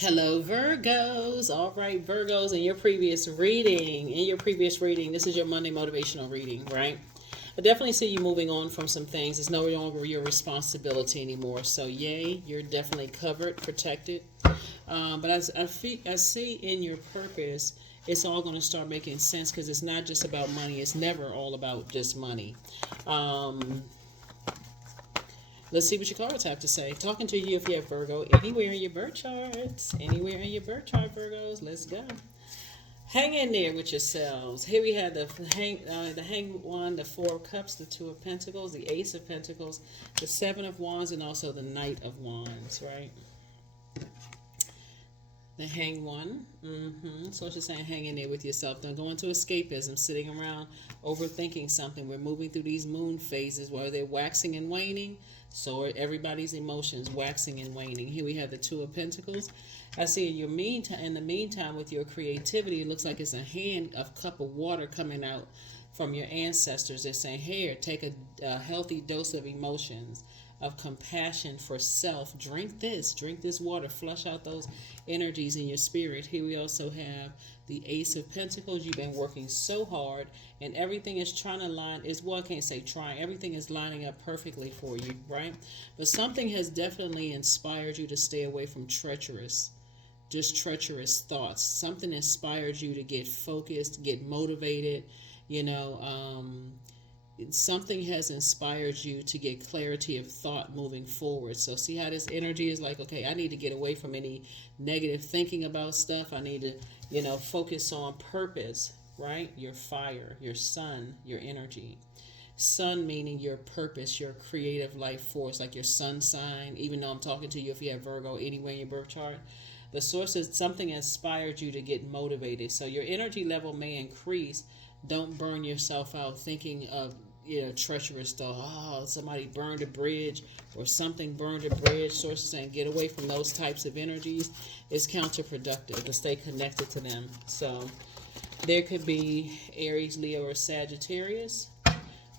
Hello, Virgos. All right, Virgos, in your previous reading, this is your Monday motivational reading, right? I definitely see you moving on from some things. It's no longer your responsibility anymore. So, yay, you're definitely covered, protected. But as I see in your purpose, it's all going to start making sense because it's not just about money. It's never all about just money. Um, Let's see what your cards have to say. Talking to you if you have Virgo anywhere in your birth charts. Anywhere in your birth chart, Virgos. Let's go. Hang in there with yourselves. Here we have the hang one, the Four of Cups, the Two of Pentacles, the Ace of Pentacles, the Seven of Wands, and also the Knight of Wands, right? The hang one. So she's saying hang in there with yourself. Don't go into escapism, sitting around overthinking something. We're moving through these moon phases where they're waxing and waning. So are everybody's emotions waxing and waning. Here we have the Two of Pentacles. I see in the meantime, with your creativity, it looks like it's a cup of water coming out from your ancestors. They're saying, here, take a healthy dose of emotions, of compassion for self. Drink this water, flush out those energies in your spirit. Here we also have the Ace of Pentacles. You've been working so hard and everything is trying to line is well, I can't say trying, everything is lining up perfectly for you, right? But something has definitely inspired you to stay away from treacherous thoughts. Something inspired you to get focused, get motivated, you know. Something has inspired you to get clarity of thought moving forward. So see how this energy is like, okay, I need to get away from any negative thinking about stuff. I need to, focus on purpose, right? Your fire, your sun, your energy. Sun meaning your purpose, your creative life force, like your sun sign. Even though I'm talking to you if you have Virgo anywhere in your birth chart, the source is something inspired you to get motivated. So your energy level may increase. Don't burn yourself out thinking of treacherous stuff. Oh, somebody burned a bridge or something burned a bridge. Sources saying get away from those types of energies. It's counterproductive to stay connected to them. So there could be Aries, Leo, or Sagittarius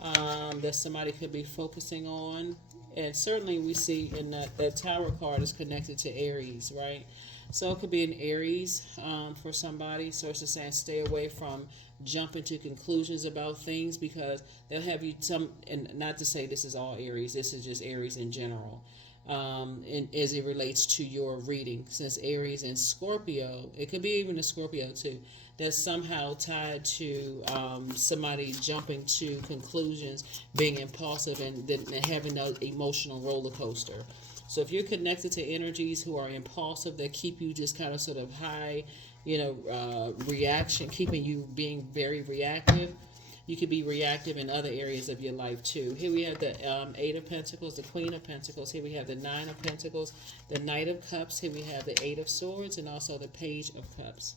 that somebody could be focusing on. And certainly we see in that Tower card is connected to Aries, right? So it could be an Aries for somebody. Sources saying stay away from jumping to conclusions about things because they'll have you and not to say this is all Aries, this is just Aries in general. And as it relates to your reading, since Aries and Scorpio, it could be even a Scorpio too, that's somehow tied to somebody jumping to conclusions, being impulsive, and then having an emotional roller coaster. So if you're connected to energies who are impulsive, that keep you just kind of sort of high, reaction, keeping you being very reactive, you could be reactive in other areas of your life too. Here we have the Eight of Pentacles, the Queen of Pentacles. Here we have the Nine of Pentacles, the Knight of Cups. Here we have the Eight of Swords and also the Page of Cups.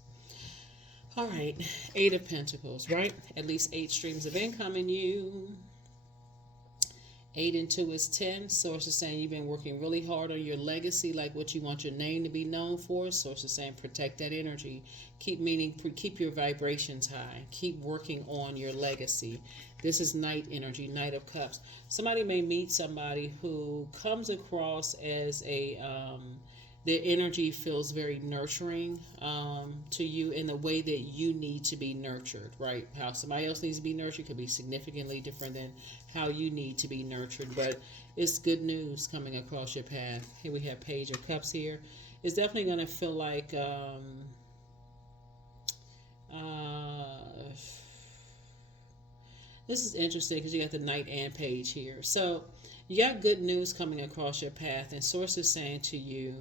All right, Eight of Pentacles, right? At least 8 streams of income in you. 8 and 2 is 10. Source is saying you've been working really hard on your legacy, like what you want your name to be known for. Source is saying protect that energy. Keep your vibrations high. Keep working on your legacy. This is Knight energy, Knight of Cups. Somebody may meet somebody who comes across as their energy feels very nurturing to you in the way that you need to be nurtured, right? How somebody else needs to be nurtured could be significantly different than how you need to be nurtured, but it's good news coming across your path. Here we have Page of Cups here. It's definitely going to feel like this is interesting because you got the Knight and Page here. So you got good news coming across your path, and sources saying to you,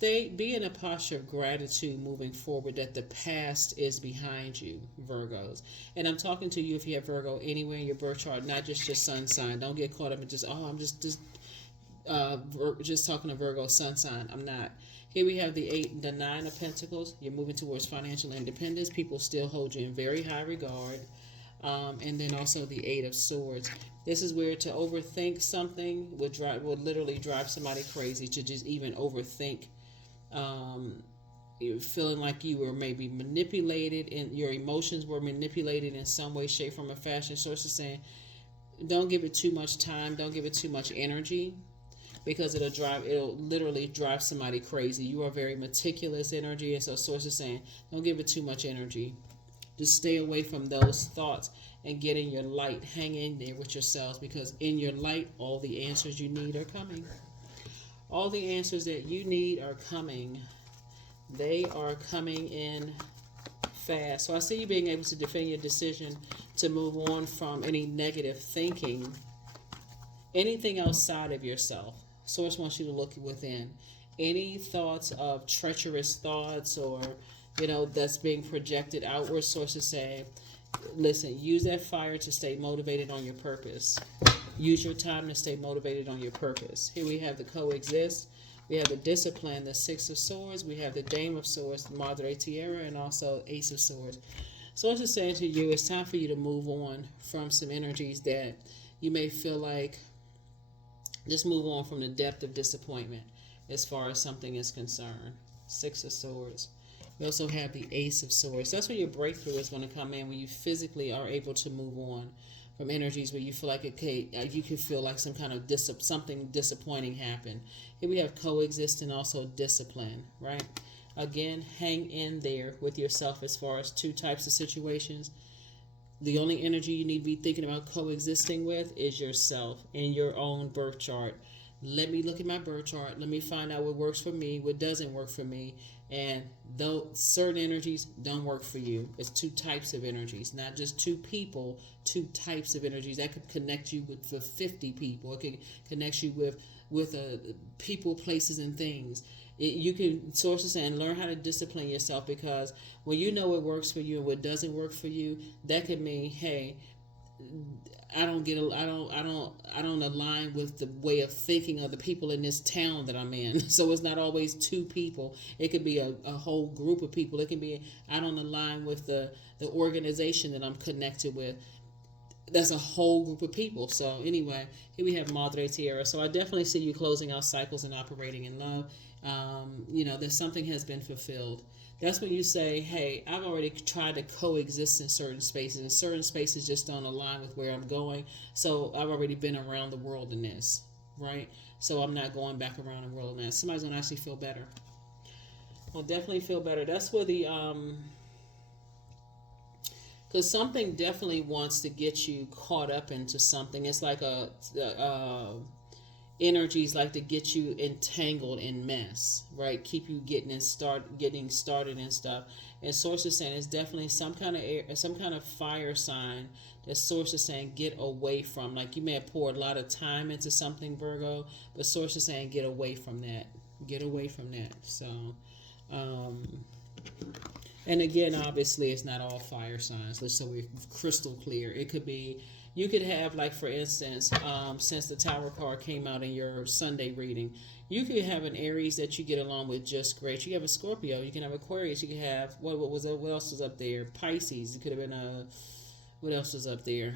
be in a posture of gratitude moving forward that the past is behind you, Virgos. And I'm talking to you if you have Virgo anywhere in your birth chart, not just your sun sign. Don't get caught up in I'm just talking to Virgo sun sign. I'm not. Here we have the Nine of Pentacles. You're moving towards financial independence. People still hold you in very high regard. And then also the Eight of Swords. This is where to overthink something would literally drive somebody crazy, to just even overthink. Feeling like you were maybe manipulated and your emotions were manipulated in some way, shape, form, or fashion. Sources saying don't give it too much time, don't give it too much energy. because it'll literally drive somebody crazy. You are very meticulous energy, and so source is saying, don't give it too much energy. Just stay away from those thoughts and get in your light. Hang in there with yourselves, because in your light, all the answers you need are coming. All the answers that you need are coming. They are coming in fast. So I see you being able to defend your decision to move on from any negative thinking, anything outside of yourself. Source wants you to look within. Any thoughts of treacherous thoughts or, that's being projected outward, source is saying, listen, use that fire to stay motivated on your purpose. Use your time to stay motivated on your purpose. Here we have the coexist. We have the discipline, the Six of Swords. We have the Dame of Swords, the Madre Tierra, and also Ace of Swords. So I'm just saying to you, it's time for you to move on from some energies that you may feel like, just move on from the depth of disappointment as far as something is concerned. Six of Swords. We also have the Ace of Swords. That's where your breakthrough is going to come in, when you physically are able to move on from energies where you feel like you can feel like some kind of something disappointing happened. Here we have coexist and also discipline, right? Again, hang in there with yourself as far as two types of situations. The only energy you need to be thinking about coexisting with is yourself in your own birth chart. Let me look at my birth chart. Let me find out what works for me, what doesn't work for me. And though certain energies don't work for you, it's two types of energies, not just two people, two types of energies. That could connect you with 50 people. It could connect you with people, places, and things. You can, sources and learn how to discipline yourself, because when you know what works for you and what doesn't work for you, that could mean, hey, I don't align with the way of thinking of the people in this town that I'm in. So it's not always two people. It could be a whole group of people. It can be, I don't align with the organization that I'm connected with. That's a whole group of people. So anyway, here we have Madre Tierra. So I definitely see you closing out cycles and operating in love. That something has been fulfilled. That's when you say, hey, I've already tried to coexist in certain spaces, and certain spaces just don't align with where I'm going. So I've already been around the world in this, right? So I'm not going back around the world in that. Somebody's going to actually feel better. I'll definitely feel better. That's where the, because something definitely wants to get you caught up into something. It's like energies like to get you entangled in mess, right? Keep you getting started and stuff. And source is saying it's definitely some kind of fire sign that source is saying get away from. Like you may have poured a lot of time into something, Virgo, but source is saying get away from that. Get away from that. So, and again, obviously, it's not all fire signs. So we're crystal clear. It could be. You could have, like, for instance, since the Tower card came out in your Sunday reading, you could have an Aries that you get along with just great. You have a Scorpio. You can have Aquarius. You can have, what else was up there? Pisces. It could have been what else was up there?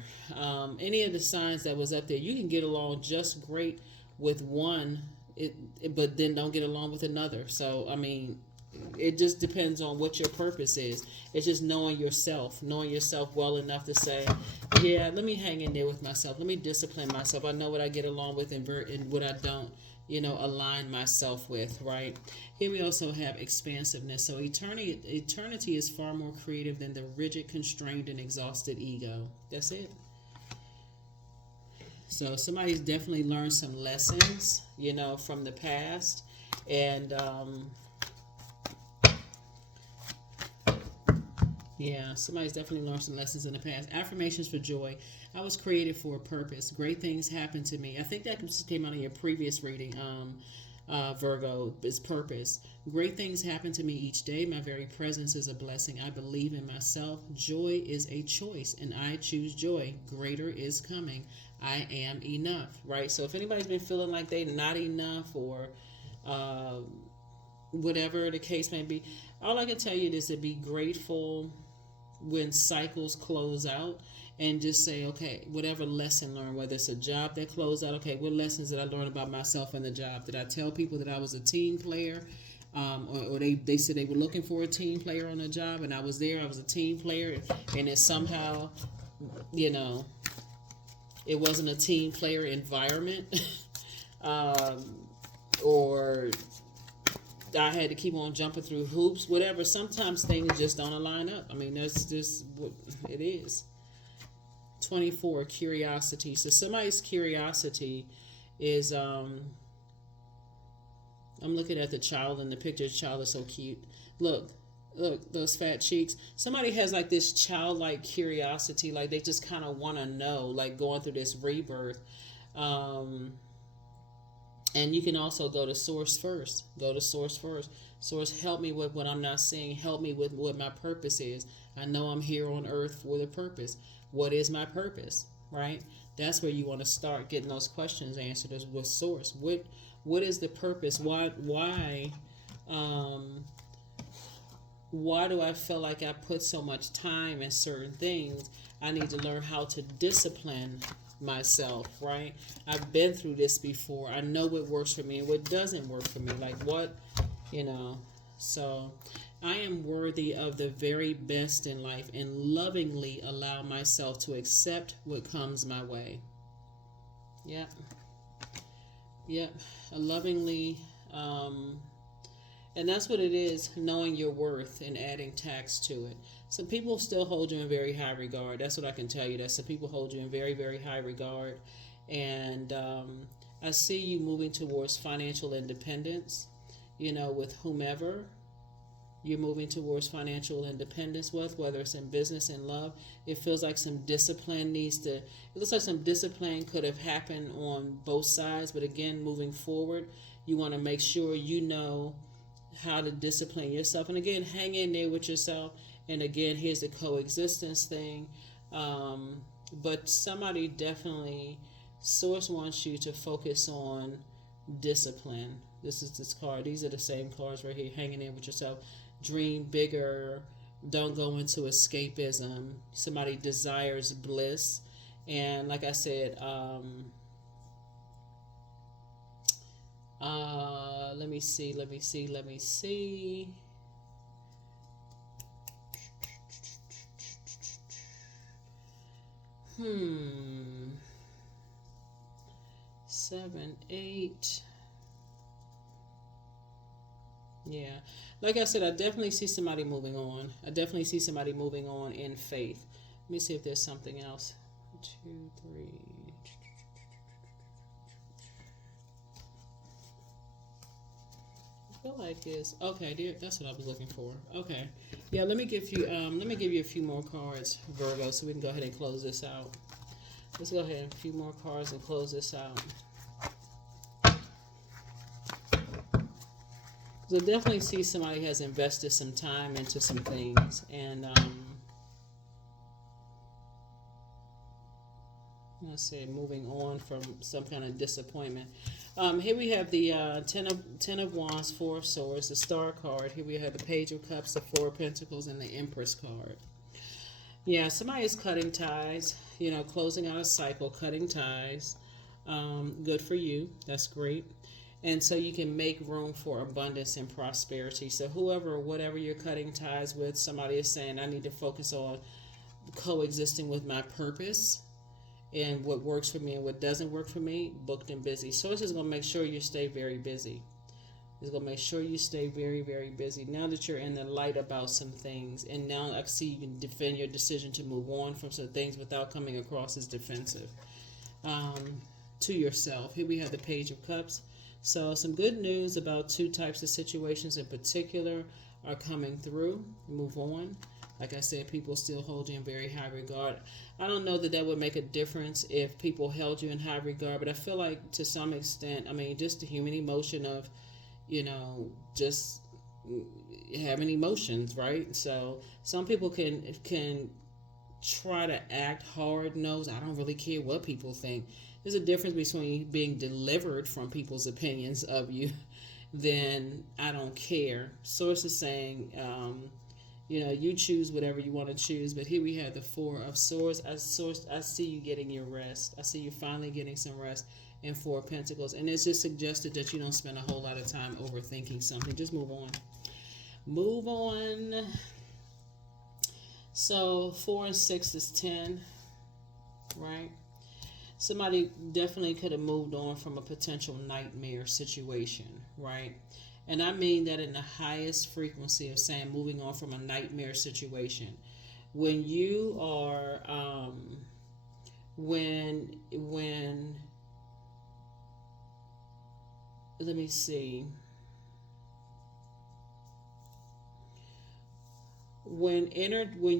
Any of the signs that was up there, you can get along just great with one, but then don't get along with another. So, I mean, it just depends on what your purpose is. It's just knowing yourself well enough to say, yeah, let me hang in there with myself. Let me discipline myself. I know what I get along with and what I don't, align myself with, right? Here we also have expansiveness. So eternity is far more creative than the rigid, constrained, and exhausted ego. That's it. So somebody's definitely learned some lessons, from the past. And, yeah, somebody's definitely learned some lessons in the past. Affirmations for joy. I was created for a purpose. Great things happen to me. I think that just came out in your previous reading, Virgo, is purpose. Great things happen to me each day. My very presence is a blessing. I believe in myself. Joy is a choice, and I choose joy. Greater is coming. I am enough, right? So if anybody's been feeling like they're not enough or whatever the case may be, all I can tell you is to be grateful when cycles close out, and just say, okay, whatever lesson learned, whether it's a job that closed out, okay, what lessons did I learn about myself in the job? Did I tell people that I was a team player? Or they said they were looking for a team player on a job, and I was there, I was a team player, and it somehow, it wasn't a team player environment. or I had to keep on jumping through hoops, whatever. Sometimes things just don't align up. I mean, that's just what it is. 24, curiosity. So somebody's curiosity is, I'm looking at the child in the picture. The child is so cute. Look, those fat cheeks. Somebody has like this childlike curiosity, like they just kind of want to know, like going through this rebirth. And you can also go to source first. Go to source first. Source, help me with what I'm not seeing. Help me with what my purpose is. I know I'm here on earth for the purpose. What is my purpose? Right? That's where you want to start getting those questions answered with source. What is the purpose? Why do I feel like I put so much time in certain things? I need to learn how to discipline myself, right? I've been through this before. I know what works for me and what doesn't work for me. Like what, so I am worthy of the very best in life and lovingly allow myself to accept what comes my way. Yep. Lovingly, and that's what it is, knowing your worth and adding tax to it. Some people still hold you in very high regard. That's what I can tell you. That some people hold you in very, very high regard. And I see you moving towards financial independence, with whomever you're moving towards financial independence with, whether it's in business and love. It feels like some discipline it looks like some discipline could have happened on both sides. But again, moving forward, you want to make sure you know how to discipline yourself. And again, hang in there with yourself. And again, here's the coexistence thing. But somebody definitely, source wants you to focus on discipline. This is this card. These are the same cards right here, hanging in with yourself. Dream bigger. Don't go into escapism. Somebody desires bliss. And like I said, let me see. 7, 8. Yeah. Like I said, I definitely see somebody moving on. I definitely see somebody moving on in faith. Let me see if there's something else. 2, 3. I feel like this. Okay, dear, that's what I was looking for. Okay. Yeah, let me give you a few more cards, Virgo, so we can go ahead and close this out. Let's go ahead and a few more cards and close this out. So definitely see somebody has invested some time into some things, and let's say moving on from some kind of disappointment. Here we have the Ten of Wands, Four of Swords, the Star card. Here we have the Page of Cups, the Four of Pentacles, and the Empress card. Yeah, somebody is cutting ties, closing out a cycle, cutting ties. Good for you. That's great. And so you can make room for abundance and prosperity. So whoever or whatever you're cutting ties with, somebody is saying, I need to focus on coexisting with my purpose and what works for me and what doesn't work for me, booked and busy. So it's just going to make sure you stay very busy. It's going to make sure you stay very, very busy. Now that you're in the light about some things, and now I see you can defend your decision to move on from some things without coming across as defensive to yourself. Here we have the Page of Cups. So some good news about two types of situations in particular are coming through. Move on. Like I said, people still hold you in very high regard. I don't know that would make a difference if people held you in high regard, but I feel like to some extent, just the human emotion of, just having emotions, right? So some people can try to act hard-nosed. I don't really care what people think. There's a difference between being delivered from people's opinions of you than I don't care. Source is saying, you choose whatever you want to choose. But here we have the Four of Swords. I see you getting your rest. I see you finally getting some rest. And Four of Pentacles. And it's just suggested that you don't spend a whole lot of time overthinking something. Just move on. Move on. So 4 and 6 is 10, right? somebody definitely could have moved on from a potential nightmare situation, right? And I mean that in the highest frequency of saying moving on from a nightmare situation. When you are, when, let me see, when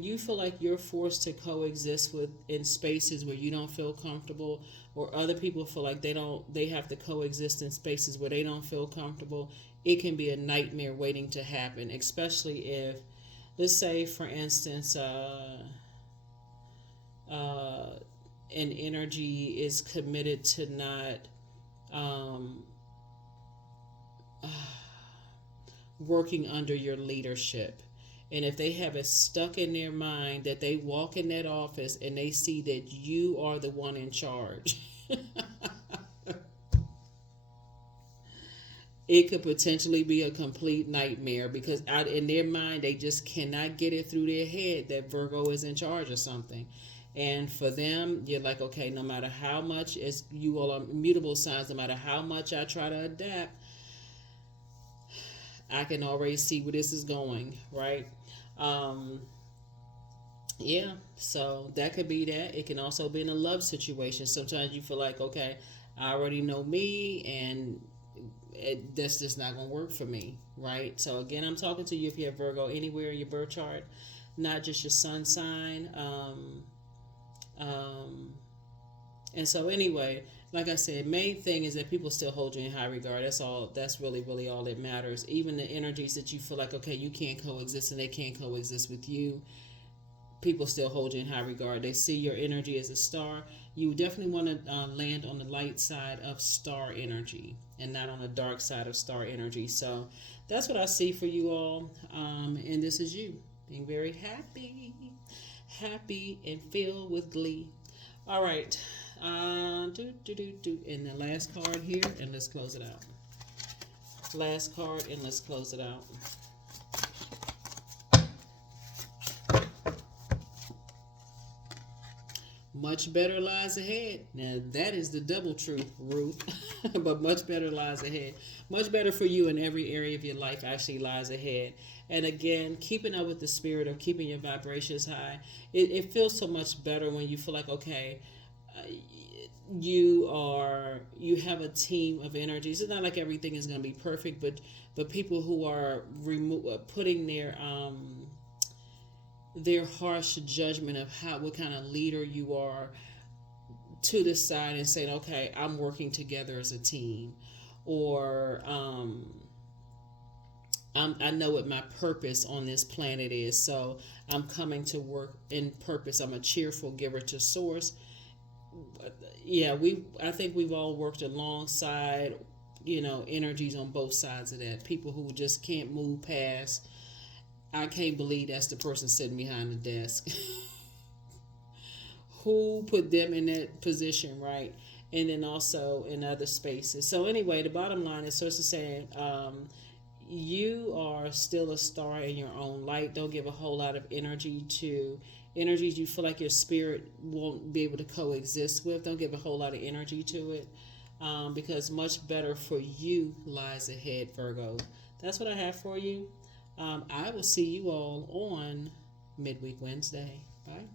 you feel like you're forced to coexist with in spaces where you don't feel comfortable, or other people feel like they have to coexist in spaces where they don't feel comfortable, it can be a nightmare waiting to happen, especially if, let's say for instance, an energy is committed to not um, working under your leadership. And if they have it stuck in their mind that they walk in that office and they see that you are the one in charge, it could potentially be a complete nightmare, because out in their mind they just cannot get it through their head that Virgo is in charge of something. And for them, you're like, okay, no matter how much, as you all are mutable signs, no matter how much I try to adapt, I can already see where this is going, right? Um, yeah, so that could be that. It can also be in a love situation. Sometimes you feel like, okay, I already know me, and that's just not going to work for me, right? So again, I'm talking to you if you have Virgo anywhere in your birth chart, not just your sun sign. Um, and so anyway, like I said, main thing is that people still hold you in high regard. That's all. That's really, really all that matters. Even the energies that you feel like, okay, you can't coexist and they can't coexist with you, people still hold you in high regard. They see your energy as a star. You definitely want to land on the light side of star energy and not on the dark side of star energy. So that's what I see for you all. And this is you being very happy and filled with glee. All right. And the last card here, and let's close it out. Last card, and let's close it out. Much better lies ahead. Now, that is the double truth, Ruth. But much better lies ahead. Much better for you in every area of your life actually lies ahead. And again, keeping up with the spirit of keeping your vibrations high, it feels so much better when you feel like, okay, you have a team of energies. It's not like everything is going to be perfect, but people who are putting their harsh judgment of what kind of leader you are to the side and saying, okay, I'm working together as a team, or I know what my purpose on this planet is, so I'm coming to work in purpose. I'm a cheerful giver to source. Yeah, I think we've all worked alongside, energies on both sides of that. People who just can't move past, I can't believe that's the person sitting behind the desk. Who put them in that position, right? And then also in other spaces. So anyway, the bottom line is sort of saying, you are still a star in your own light. Don't give a whole lot of energy to energies you feel like your spirit won't be able to coexist with. Don't give a whole lot of energy to it, because much better for you lies ahead, Virgo. That's what I have for you. I will see you all on Midweek Wednesday. Bye.